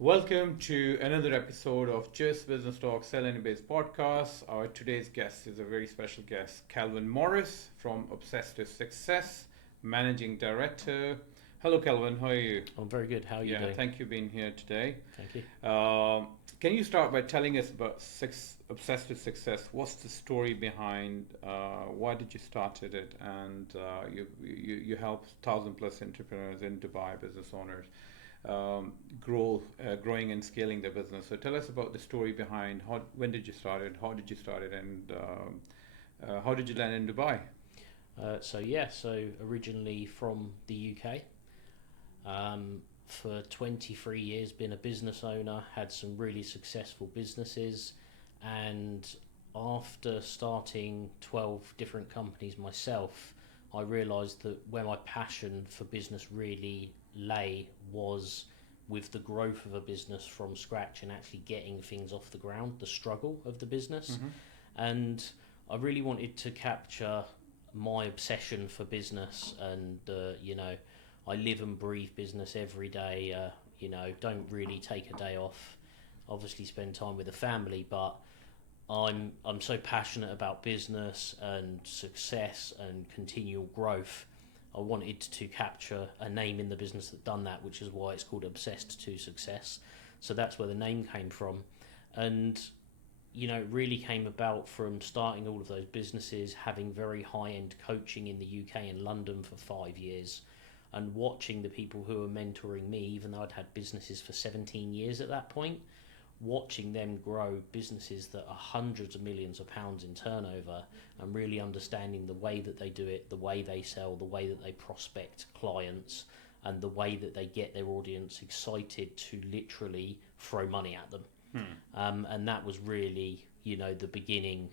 Welcome to another episode of Just Business Talk Sell Any Base podcast. Our today's guest is a very special guest, Kalvin Morris from Obsessed to Success, Managing Director. Hello, Kalvin. How are you? I'm very good. How are you doing? Thank you for being here today. Thank you. Can you start by telling us about Obsessed to Success? What's the story behind? Why did you started it? And you help 1,000+ entrepreneurs in Dubai, business owners growing and scaling their business. So tell us about the story behind when did you start it, how did you start it, and how did you land in Dubai? So originally from the UK, for 23 years been a business owner, had some really successful businesses, and after starting 12 different companies myself, I realised that where my passion for business really lay was with the growth of a business from scratch and actually getting things off the ground, the struggle of the business. Mm-hmm. And I really wanted to capture my obsession for business, and I live and breathe business every day. Don't really take a day off. Obviously, spend time with the family, but I'm so passionate about business and success and continual growth. I wanted to capture a name in the business that done that, which is why it's called Obsessed to Success. So that's where the name came from, and it really came about from starting all of those businesses, having very high-end coaching in the UK and London for 5 years, and watching the people who were mentoring me, even though I'd had businesses for 17 years at that point, watching them grow businesses that are hundreds of millions of pounds in turnover, and really understanding the way that they do it, the way they sell, the way that they prospect clients, and the way that they get their audience excited to literally throw money at them. And that was really, the beginning,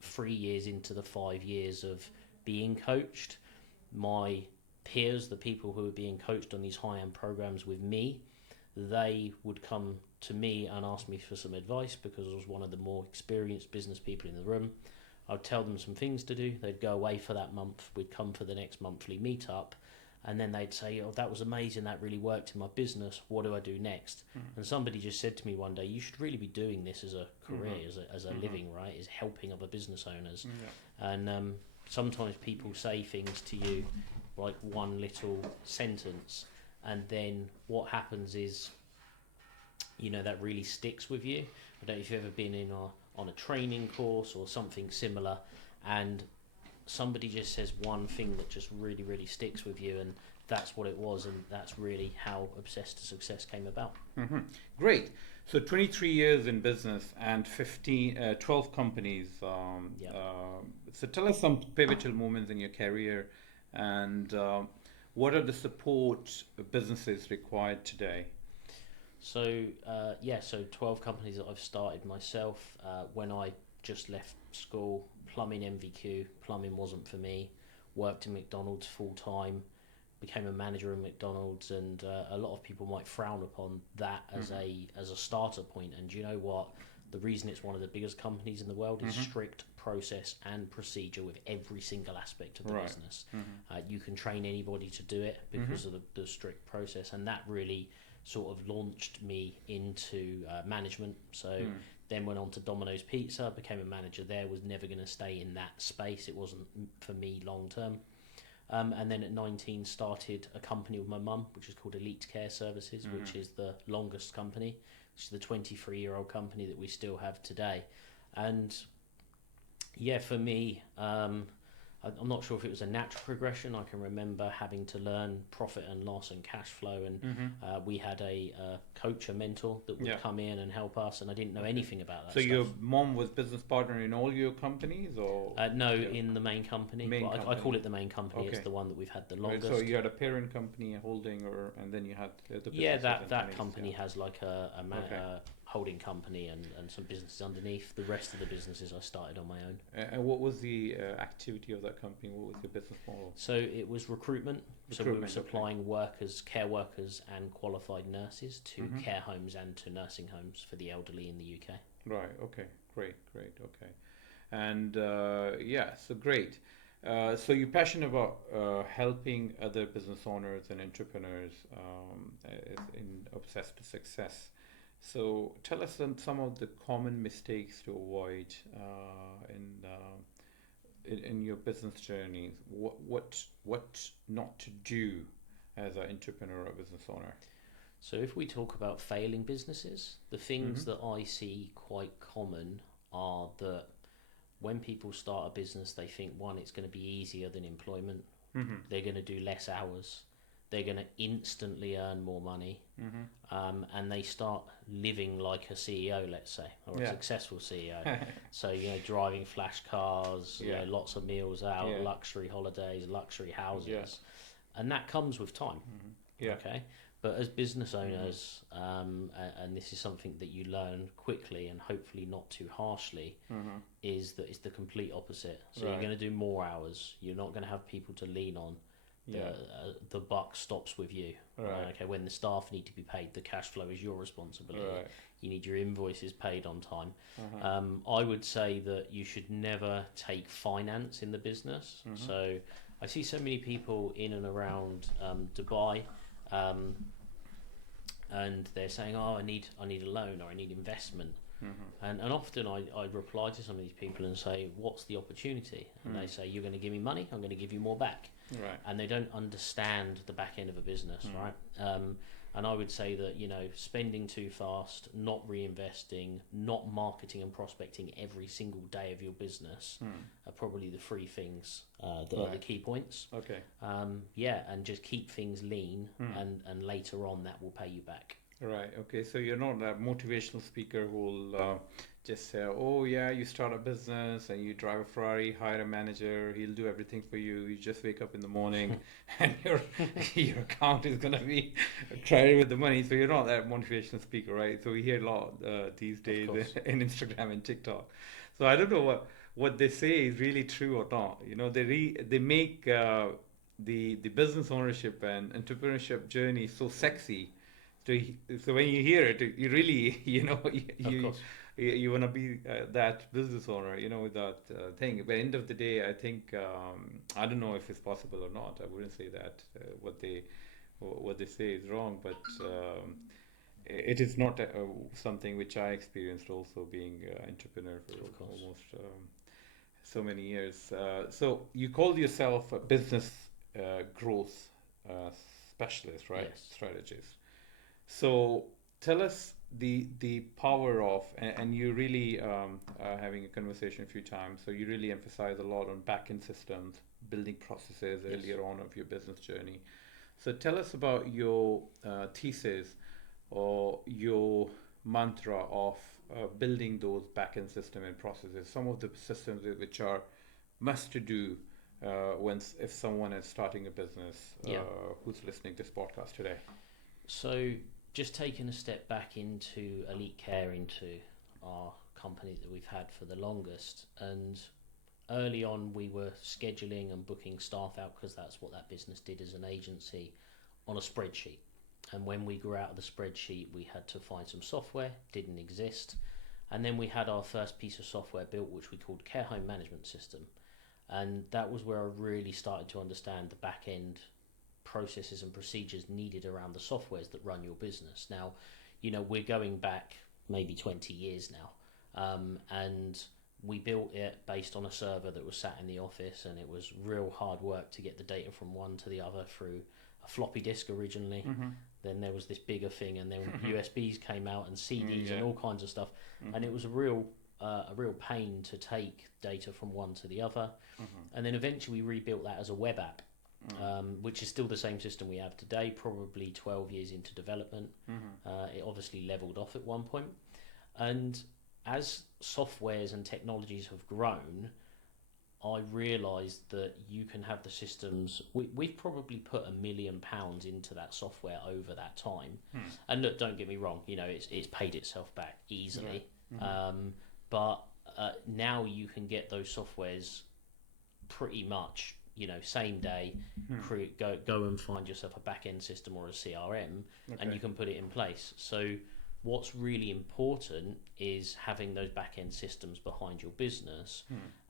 3 years into the 5 years of being coached. My peers, the people who were being coached on these high-end programs with me, they would come to me and ask me for some advice because I was one of the more experienced business people in the room. I'd tell them some things to do. They'd go away for that month. We'd come for the next monthly meetup, and then they'd say, "Oh, that was amazing. That really worked in my business. What do I do next?" And somebody just said to me one day, "You should really be doing this as a career, as a living, right? Is helping other business owners." And sometimes people say things to you like one little sentence, and then what happens is, that really sticks with you. I don't know if you've ever been on a training course or something similar, and somebody just says one thing that just really, really sticks with you, and that's what it was, and that's really how Obsessed to Success came about. Mm-hmm. Great. So 23 years in business and 12 companies. So tell us some pivotal moments in your career, and what are the support businesses required today? So 12 companies that I've started myself. When I just left school, plumbing MVQ, plumbing wasn't for me. Worked in McDonald's full time, became a manager in McDonald's, and a lot of people might frown upon that as a starter point. And do you know what? The reason it's one of the biggest companies in the world is strict process and procedure with every single aspect of the business. You can train anybody to do it because of the strict process, and that really sort of launched me into management. So then went on to Domino's Pizza, became a manager there, was never going to stay in that space. It wasn't for me long term. And then at 19 started a company with my mum, which is called Elite Care Services, which is the longest company, which is the 23-year-old company that we still have today. And for me, I'm not sure if it was a natural progression. I can remember having to learn profit and loss and cash flow, and we had a coach, a mentor that would come in and help us, and I didn't know anything about that. So your mom was business partner in all your companies, or no, in the main company. I call it the main company. It's the one that we've had the longest. Right, so you had a parent company, a holding, and then you had the business. That company has like a holding company and some businesses underneath. The rest of the businesses I started on my own. And what was the activity of that company? What was the business model? So it was recruitment. So we were supplying workers, care workers and qualified nurses to care homes and to nursing homes for the elderly in the UK. Right, okay, great, okay. And so great. So you're passionate about helping other business owners and entrepreneurs in obsessed to success. So tell us some of the common mistakes to avoid in your business journey. What not to do as an entrepreneur or business owner? So if we talk about failing businesses, the things Mm-hmm. that I see quite common are that when people start a business, they think one, it's going to be easier than employment. Mm-hmm. They're going to do less hours. They're going to instantly earn more money. Mm-hmm. And they start living like a CEO, let's say, or a Yeah. successful CEO. So, driving flash cars, Yeah. lots of meals out, Yeah. luxury holidays, luxury Yeah. houses. And that comes with time. Mm-hmm. Yeah. Okay. But as business Mm-hmm. owners, and this is something that you learn quickly and hopefully not too harshly, Mm-hmm. is that it's the complete opposite. So you're Right. going to do more hours. You're not going to have people to lean on. Yeah. The buck stops with you. Right. Okay, when the staff need to be paid, the cash flow is your responsibility. Right. You need your invoices paid on time. Uh-huh. I would say that you should never take finance in the business. Mm-hmm. So I see so many people in and around Dubai, and they're saying, "Oh, I need a loan or I need investment." Mm-hmm. And often I reply to some of these people and say, "What's the opportunity?" And they say, "You're going to give me money. I'm going to give you more back." Right. And they don't understand the back end of a business, Mm. right? And I would say that spending too fast, not reinvesting, not marketing and prospecting every single day of your business Mm. are probably the three things that are the Right. key points. Okay. And just keep things lean, and later on that will pay you back. Right. Okay. So you're not a motivational speaker who'll just say, "Oh yeah, you start a business and you drive a Ferrari, hire a manager, he'll do everything for you. You just wake up in the morning, and your account is gonna be credited with the money." So you're not that motivational speaker, right? So we hear a lot these days course. in Instagram and TikTok. So I don't know what they say is really true or not. They make the business ownership and entrepreneurship journey so sexy. So when you hear it, you really, Of you course. you want to be that business owner, with that thing. But end of the day, I think I don't know if it's possible or not. I wouldn't say that what they say is wrong, but it is not something which I experienced also being entrepreneur for Of course. almost so many years. So you call yourself a business growth uh, specialist, right? Yes. Strategist. So tell us the power of, and you really having a conversation a few times. So you really emphasize a lot on backend systems, building processes Yes. earlier on of your business journey. So tell us about your thesis or your mantra of building those backend system and processes. Some of the systems which are must to do if someone is starting a business Yeah. who's listening to this podcast today. So just taking a step back into Elite Care, into our company that we've had for the longest, and early on we were scheduling and booking staff out because that's what that business did as an agency, on a spreadsheet. And when we grew out of the spreadsheet, we had to find some software, didn't exist. And then we had our first piece of software built, which we called Care Home Management System. And that was where I really started to understand the back end processes and procedures needed around the softwares that run your business. Now, we're going back maybe 20 years now, and we built it based on a server that was sat in the office, and it was real hard work to get the data from one to the other through a floppy disk originally. Then there was this bigger thing, and then USBs came out, and CDs and all kinds of stuff, and it was a real pain to take data from one to the other. And then eventually we rebuilt that as a web app, which is still the same system we have today, probably 12 years into development. It obviously leveled off at one point. And as softwares and technologies have grown, I realised that you can have the systems. We've probably put £1 million into that software over that time. And look, don't get me wrong, it's paid itself back easily. But now you can get those softwares pretty much same day. Go and find yourself a back end system or a CRM, and you can put it in place. So what's really important is having those back end systems behind your business,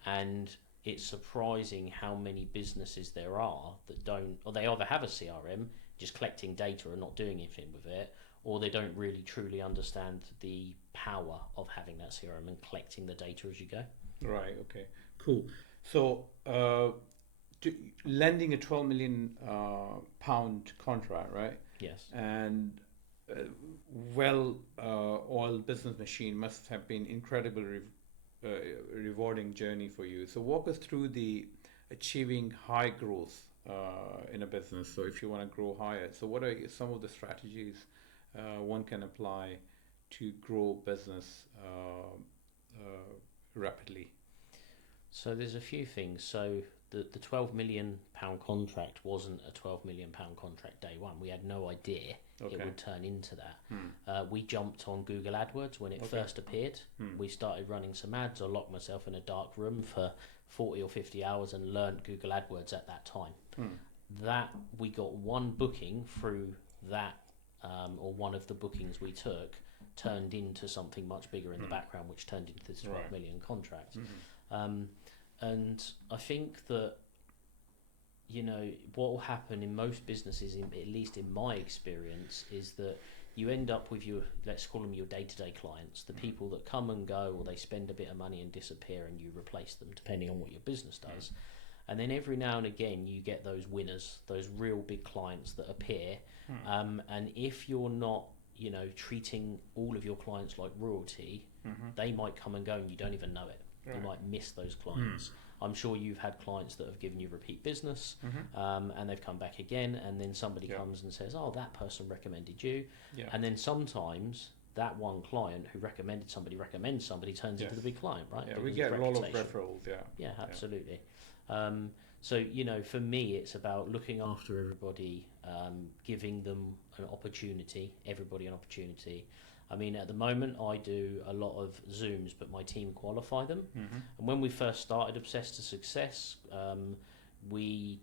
and it's surprising how many businesses there are that don't, or they either have a CRM, just collecting data and not doing anything with it, or they don't really truly understand the power of having that CRM and collecting the data as you go. Right. Okay. Cool. So, lending a 12 million pound contract, right? Yes. And oiled business machine must have been incredibly rewarding journey for you. So, walk us through the achieving high growth in a business. So, if you want to grow higher, so what are some of the strategies one can apply to grow business rapidly? So there's a few things. So the £12 million contract wasn't a £12 million contract day one. We had no idea it would turn into that. We jumped on Google AdWords when it first appeared. We started running some ads. I locked myself in a dark room for 40 or 50 hours and learned Google AdWords at that time. That we got one booking through that, or one of the bookings we took turned into something much bigger in the background, which turned into this 12 million contract. And I think that, you know, what will happen in most businesses, at least in my experience, is that you end up with your, let's call them your day-to-day clients, the people that come and go, or they spend a bit of money and disappear, and you replace them depending on what your business does. And then every now and again you get those winners, those real big clients that appear. And if you're not, you know, treating all of your clients like royalty, they might come and go and you don't even know it. You might miss those clients. I'm sure you've had clients that have given you repeat business, and they've come back again, and then somebody comes and says, oh, that person recommended you. And then sometimes that one client who recommended somebody turns into the big client, right? Yeah, because we get a lot of referrals, Yeah, absolutely. So, you know, for me, it's about looking after everybody, giving them an opportunity, everybody an opportunity. I mean, at the moment, I do a lot of Zooms, but my team qualify them. And when we first started Obsessed to Success, we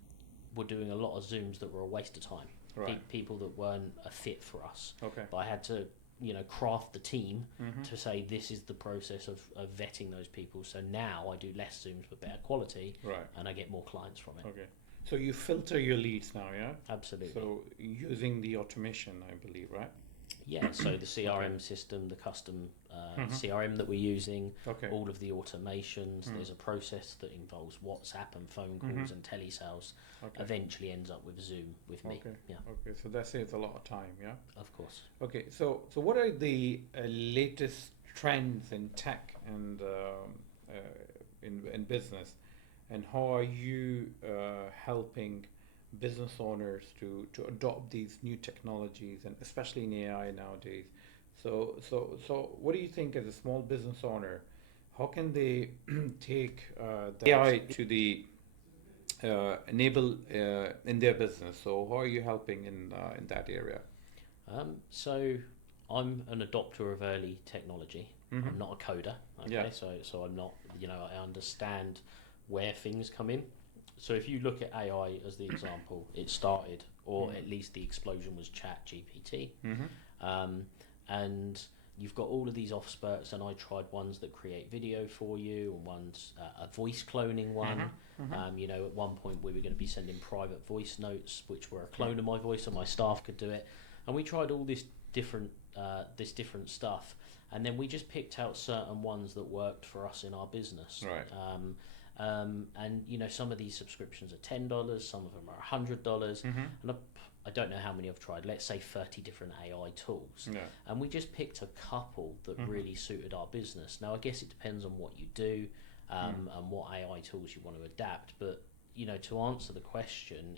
were doing a lot of Zooms that were a waste of time. People that weren't a fit for us. But I had to, you know, craft the team to say this is the process of vetting those people. So now I do less Zooms but better quality, and I get more clients from it. So you filter your leads now, yeah? Absolutely. So using the automation, I believe, right? Yeah, so the CRM system, the custom CRM that we're using, all of the automations, there's a process that involves WhatsApp and phone calls and telesales, eventually ends up with Zoom with me. So that saves a lot of time, yeah? Of course. So what are the latest trends in tech and in business, and how are you helping business owners to adopt these new technologies, and especially in AI nowadays? So what do you think, as a small business owner, how can they take the AI to the enable in their business? So how are you helping in that area? So I'm an adopter of early technology. I'm not a coder, so I'm not, you know, I understand where things come in. So if you look at AI as the example, it started, or at least the explosion was ChatGPT. And you've got all of these offspurts, and I tried ones that create video for you, and one's a voice cloning one. You know, at one point we were going to be sending private voice notes, which were a clone of my voice, and my staff could do it. And we tried all this different stuff, and then we just picked out certain ones that worked for us in our business. And you know, some of these subscriptions are $10, some of them are $100, and I don't know how many I've tried. Let's say 30 different AI tools, and we just picked a couple that really suited our business. Now, I guess it depends on what you do and what AI tools you want to adapt. But you know, to answer the question,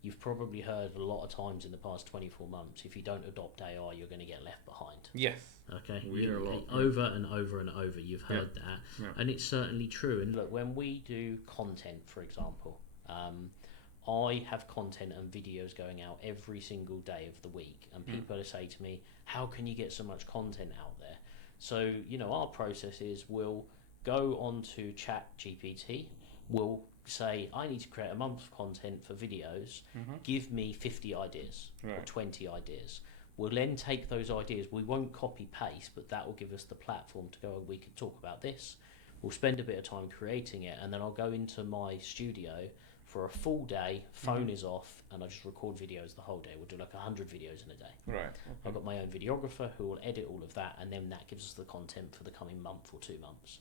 you've probably heard a lot of times in the past 24 months, if you don't adopt AI, you're going to get left behind. Yes. Okay. We hear a lot. Over and over and over, you've heard that. And it's certainly true. And look, when we do content, for example, I have content and videos going out every single day of the week. And people say to me, how can you get so much content out there? So, you know, our process is we'll go onto ChatGPT, we'll say, I need to create a month of content for videos, give me 50 ideas or 20 ideas. We'll then take those ideas, we won't copy paste, but that will give us the platform to go, we could talk about this. We'll spend a bit of time creating it, and then I'll go into my studio for a full day, phone is off, and I just record videos the whole day. We'll do like 100 videos in a day. Right. Okay. I've got my own videographer who will edit all of that, and then that gives us the content for the coming month or 2 months.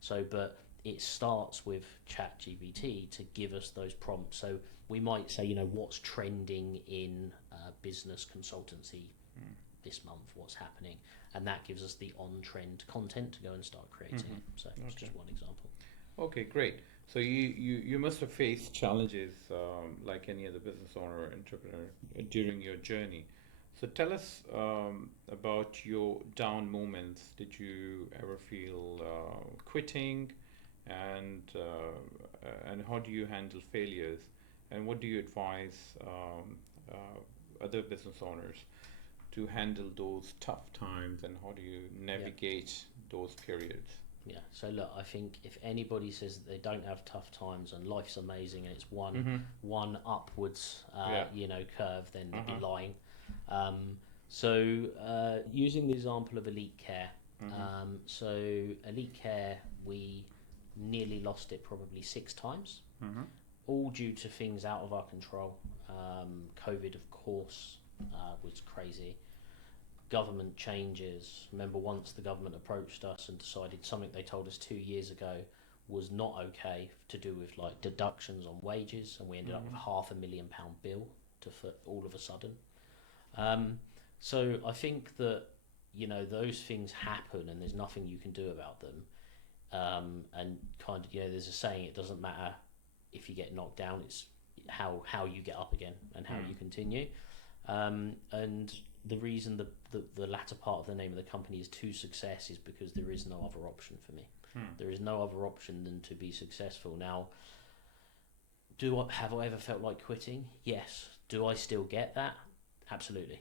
So, but it starts with ChatGPT to give us those prompts. So we might say, you know, what's trending in business consultancy this month, what's happening, and that gives us the on-trend content to go and start creating it. So it's just one example. Okay, great. So you must have faced challenges like any other business owner or entrepreneur during your journey. So tell us about your down moments. Did you ever feel quitting, and how do you handle failures, and what do you advise other business owners to handle those tough times, and how do you navigate those periods? Yeah, so look, I think if anybody says that they don't have tough times and life's amazing and it's one upwards you know, curve, then they'd be lying. So using the example of Elite Care, so Elite Care, we nearly lost it probably 6 times, all due to things out of our control. COVID, of course, was crazy. Government changes. Remember, once the government approached us and decided something they told us 2 years ago was not okay, to do with like deductions on wages, and we ended up with £500,000 bill for all of a sudden. So I think that, you know, those things happen and there's nothing you can do about them. And kind of, you know, there's a saying, it doesn't matter if you get knocked down, it's how you get up again and how you continue. And the reason the latter part of the name of the company is To Success is because there is no other option for me. There is no other option than to be successful. Now, have I ever felt like quitting? Yes. Do I still get that? Absolutely.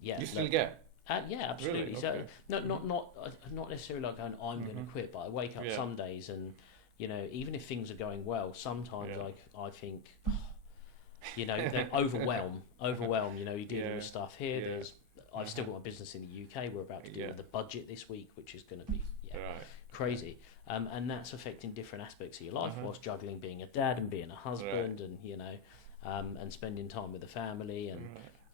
Yeah. You still get? Yeah, absolutely. Really? So Okay. not necessarily like going, I'm going to quit, but I wake up some days and, you know, even if things are going well, sometimes I think, you know, overwhelm. You know, you're dealing with stuff here. I've still got a business in the UK. We're about to deal with the budget this week, which is going to be crazy. And that's affecting different aspects of your life, whilst juggling being a dad and being a husband, and, you know, and spending time with the family and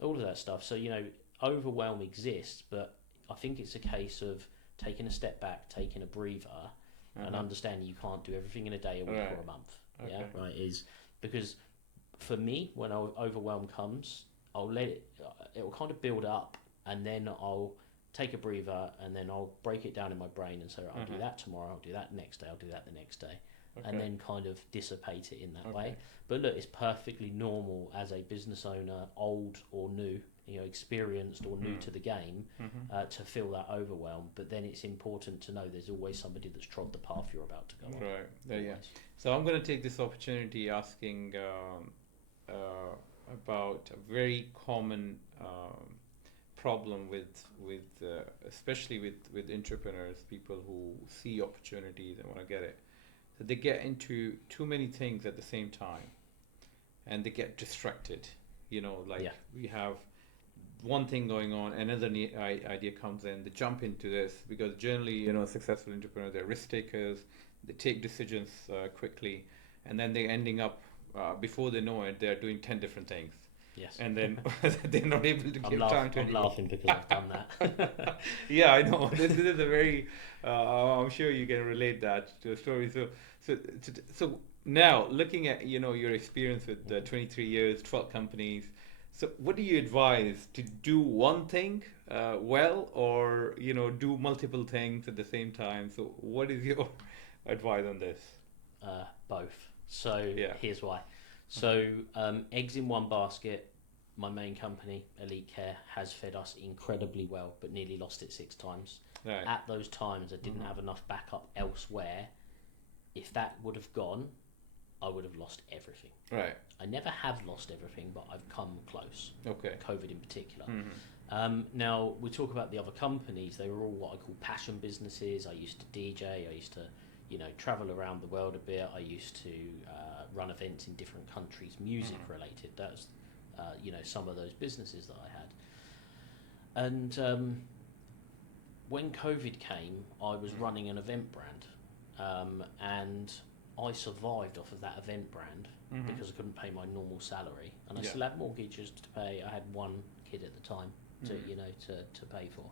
all of that stuff. So, you know, overwhelm exists, but I think it's a case of taking a step back, taking a breather, and understanding you can't do everything in a day, a week, or a month. Right? Is because for me, when overwhelm comes, I'll let it will kind of build up, and then I'll take a breather, and then I'll break it down in my brain and say, I'll do that tomorrow, I'll do that next day, I'll do that the next day, and then kind of dissipate it in that way. But look, it's perfectly normal as a business owner, old or new, you know, experienced or new to the game, to feel that overwhelm. But then it's important to know there's always somebody that's trod the path you're about to go on. Right. Yeah. So I'm going to take this opportunity asking about a very common problem with especially with entrepreneurs, people who see opportunities and want to get it. So they get into too many things at the same time, and they get distracted. You know, like we have one thing going on, another idea comes in, they jump into this, because generally, you know, successful entrepreneurs, they're risk takers, they take decisions quickly, and then they're ending up, before they know it, they're doing 10 different things. Yes. And then they're not able to give time to I'm laughing because I've done that. Yeah, I know. This is a very, I'm sure you can relate that to a story. So now, looking at, you know, your experience with 23 years, 12 companies, so what do you advise? To do one thing well, or, you know, do multiple things at the same time? So what is your advice on this? Both. So here's why. So eggs in one basket, my main company, Elite Care, has fed us incredibly well, but nearly lost it 6 times. Right. At those times, I didn't have enough backup elsewhere. If that would have gone, I would have lost everything. Right. I never have lost everything, but I've come close. Okay. COVID in particular. Now, we talk about the other companies. They were all what I call passion businesses. I used to DJ. I used to, you know, travel around the world a bit. I used to run events in different countries, music related. That's, you know, some of those businesses that I had. And when COVID came, I was running an event brand. and I survived off of that event brand because I couldn't pay my normal salary, and I still had mortgages to pay. I had one kid at the time to pay for,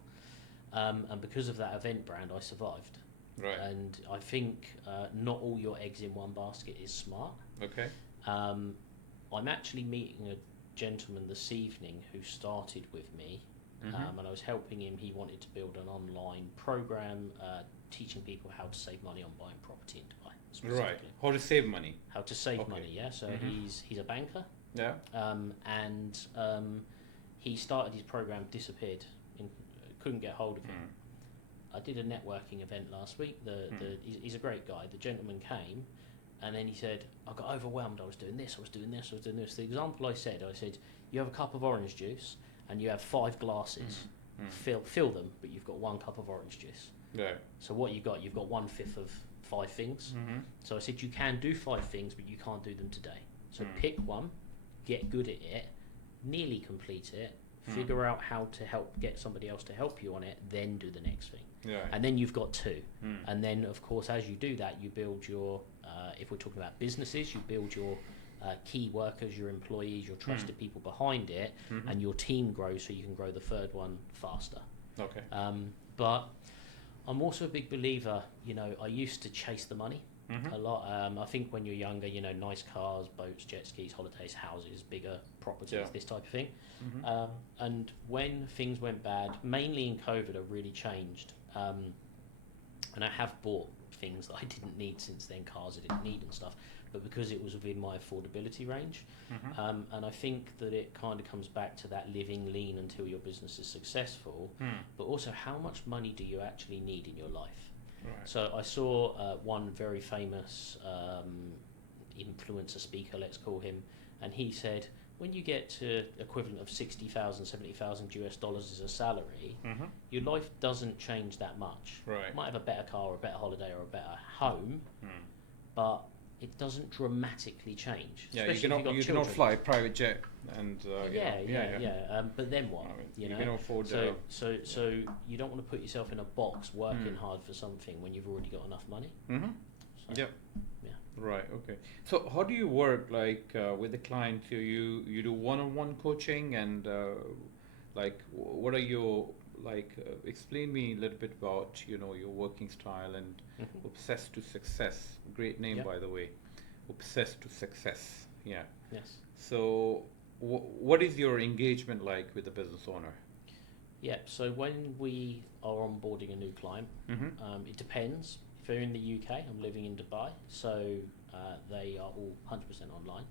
and because of that event brand, I survived. Right. And I think not all your eggs in one basket is smart. Okay. I'm actually meeting a gentleman this evening who started with me, and I was helping him. He wanted to build an online program teaching people how to save money on buying property in Dubai. Right. How to save money. How to save money, yeah. So he's a banker. Yeah. And he started his program, disappeared, couldn't get hold of him. I did a networking event last week. He's a great guy. The gentleman came, and then he said, I got overwhelmed. I was doing this, I was doing this, I was doing this. The example I said, you have a cup of orange juice, and you have 5 glasses. Fill them, but you've got 1 cup of orange juice. Right. So what you've got 1/5 of 5 things. So I said, you can do 5 things, but you can't do them today. So pick one, get good at it, nearly complete it, figure out how to get somebody else to help you on it, then do the next thing. Yeah. And then you've got 2. And then, of course, as you do that, you build your, if we're talking about businesses, you build your key workers, your employees, your trusted people behind it, and your team grows so you can grow the 3rd one faster. Okay. But I'm also a big believer, I used to chase the money a lot. I think when you're younger, nice cars, boats, jet skis, holidays, houses, bigger properties, this type of thing. And when things went bad, mainly in COVID, I really changed. And I have bought things that I didn't need since then, cars I didn't need and stuff, but because it was within my affordability range. And I think that it kind of comes back to that living lean until your business is successful, but also how much money do you actually need in your life? Right. So I saw one very famous influencer speaker, let's call him, and he said, when you get to equivalent of 60,000, 70,000 US dollars as a salary, your life doesn't change that much. Right. You might have a better car or a better holiday or a better home, but it doesn't dramatically change. Yeah, you cannot fly a private jet, and but then what? You can afford. So you don't want to put yourself in a box working hard for something when you've already got enough money. So, yep. Yeah. Right. Okay. So how do you work with the client? You do one-on-one coaching, and what are your explain me a little bit about your working style and Obsessed to Success. Great name, by the way. Obsessed to Success. Yeah. Yes. So what is your engagement like with the business owner? Yeah. So when we are onboarding a new client, it depends. If they're in the UK, I'm living in Dubai, so they are all 100% online.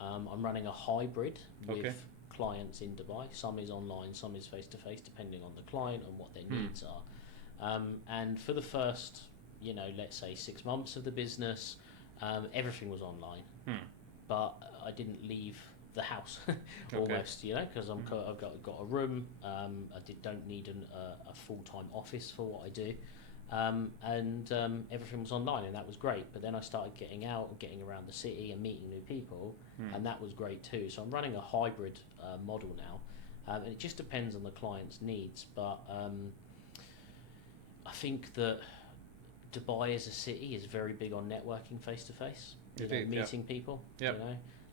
I'm running a hybrid with clients in Dubai. Some is online, some is face-to-face, depending on the client and what their needs are. And for the first, let's say 6 months of the business, everything was online. But I didn't leave the house almost, because I've got a room. I don't need a full-time office for what I do. And everything was online, and that was great. But then I started getting out, getting around the city and meeting new people, and that was great too. So I'm running a hybrid model now, and it just depends on the client's needs. But I think that Dubai as a city is very big on networking face to face, meeting people,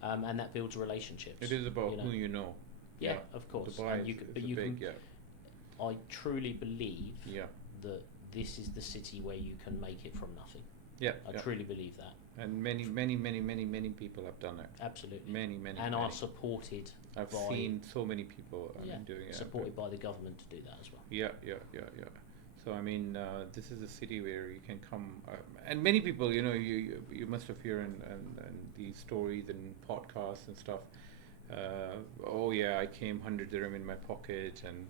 and that builds relationships. It is about who you know. Yeah, of course. Dubai I truly believe that this is the city where you can make it from nothing. I truly believe that. And many people have done it. Absolutely. Many. And are supported. I've seen so many people doing it. Supported by the government to do that as well. Yeah. So this is a city where you can come, and many people, you must have heard and these stories and podcasts and stuff. I came 100 dirham in my pocket, and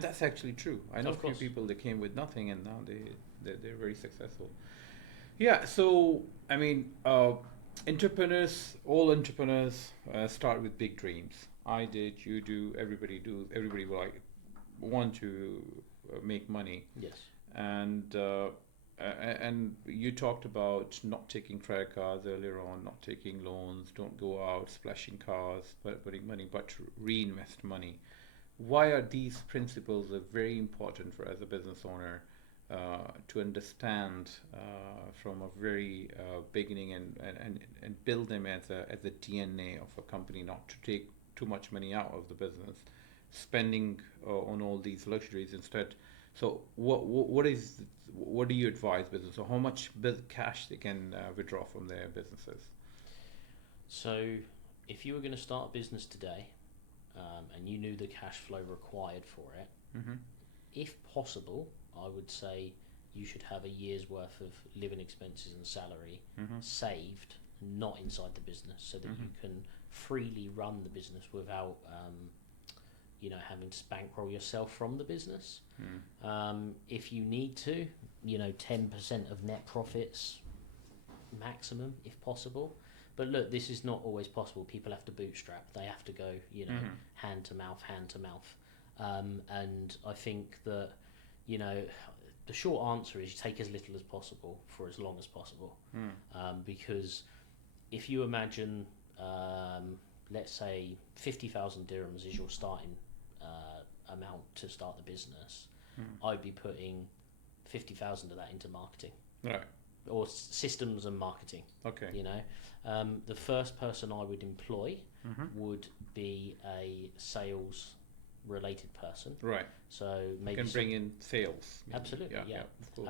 that's actually true. I know a few people that came with nothing, and now they're very successful. Yeah. So entrepreneurs, all entrepreneurs start with big dreams. I did, you do, everybody do. Everybody will want to make money. Yes. And you talked about not taking credit cards earlier on, not taking loans, don't go out splashing cars, but putting money, but reinvest money. Why are these principles very important for as a business owner to understand from a very beginning and build them as a DNA of a company, not to take too much money out of the business, spending on all these luxuries instead. So what do you advise business? So how much cash they can withdraw from their businesses? So, if you were going to start a business today, and you knew the cash flow required for it, Mm-hmm. if possible, I would say you should have a year's worth of living expenses and salary Mm-hmm. saved, not inside the business, so that Mm-hmm. you can freely run the business without, having to bankroll yourself from the business. If you need to, 10% of net profits maximum, if possible. But look, this is not always possible. People have to bootstrap. They have to go, Mm-hmm. hand to mouth, hand to mouth. And I think that, the short answer is you take as little as possible for as long as possible. Because if you imagine, let's say 50,000 dirhams is your starting amount to start the business, I'd be putting 50,000 of that into marketing. Right. Or systems and marketing. Okay. The first person I would employ Mm-hmm. would be a sales related person. Right. So maybe Can bring in sales. Maybe. Absolutely, yeah. Of course,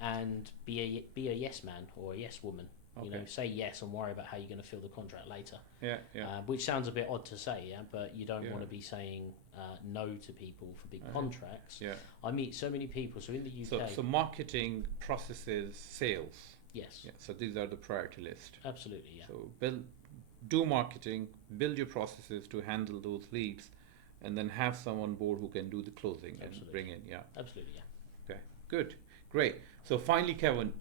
And be a yes man or a yes woman. Okay. Say yes and worry about how you're going to fill the contract later. Yeah. Which sounds a bit odd to say, but you don't Yeah. want to be saying no to people for big Uh-huh. contracts. Yeah. I meet so many people. So in the UK, So marketing, processes, sales. yes, Yeah. So these are the priority list. absolutely, yeah. So do marketing, build your processes to handle those leads, and then have someone on board who can do the closing and Absolutely. bring in. Yeah. Absolutely, yeah. Okay. Good. Great. So finally, Kevin,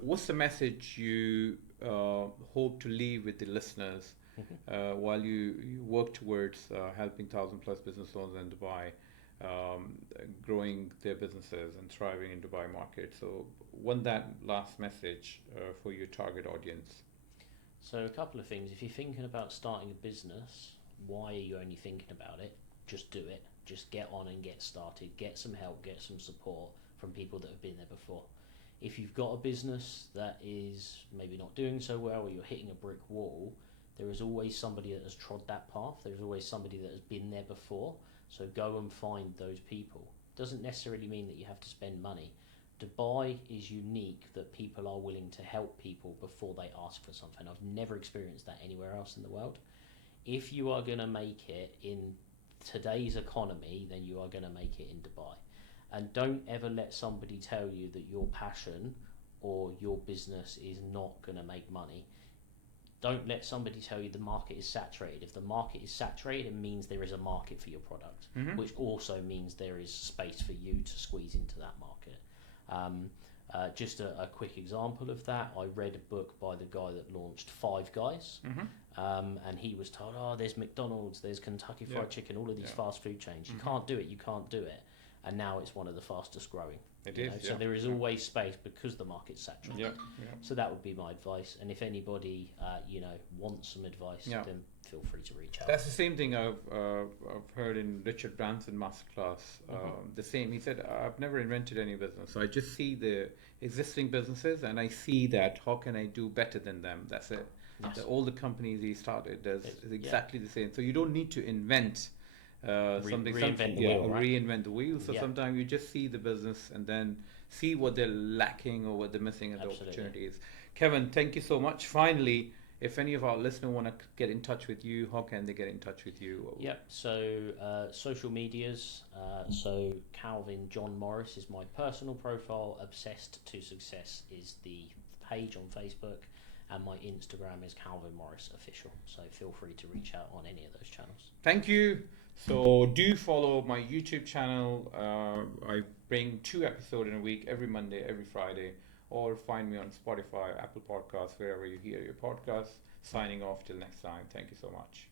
what's the message you hope to leave with the listeners while you work towards helping 1,000+ business owners in Dubai, growing their businesses and thriving in Dubai market? So, one that last message for your target audience. So a couple of things. If you're thinking about starting a business, why are you only thinking about it? Just do it. Just get on and get started. Get some help, get some support from people that have been there before. If you've got a business that is maybe not doing so well, or you're hitting a brick wall, there is always somebody that has trod that path. There's always somebody that has been there before. So go and find those people. Doesn't necessarily mean that you have to spend money. Dubai is unique that people are willing to help people before they ask for something. I've never experienced that anywhere else in the world. If you are going to make it in today's economy, then you are going to make it in Dubai. And don't ever let somebody tell you that your passion or your business is not going to make money. Don't let somebody tell you the market is saturated. If the market is saturated, it means there is a market for your product, which also means there is space for you to squeeze into that market. Just a quick example of that, I read a book by the guy that launched Five Guys, and he was told, there's McDonald's, there's Kentucky Fried Chicken, all of these fast food chains. You can't do it. And now it's one of the fastest growing. So there is always space because the market's saturated. So that would be my advice. And if anybody, wants some advice, then feel free to reach out. That's the same thing I've heard in Richard Branson masterclass. The same. He said, I've never invented any business. So I just see the existing businesses and I see that how can I do better than them? That's it. Yes. All the companies he started does exactly the same. So you don't need to invent reinvent the wheel, right? Reinvent the wheel. So sometimes you just see the business and then see what they're lacking or what they're missing and the opportunities. Kevin, thank you so much. Finally, if any of our listeners want to get in touch with you, how can they get in touch with you? So social medias. So Kalvin John Morris is my personal profile. Obsessed to Success is the page on Facebook. And my Instagram is Kalvin Morris Official. So feel free to reach out on any of those channels. Thank you. So do follow my YouTube channel. I bring 2 episodes in a week, every Monday, every Friday. Or find me on Spotify, Apple Podcasts, wherever you hear your podcasts. Signing off till next time. Thank you so much.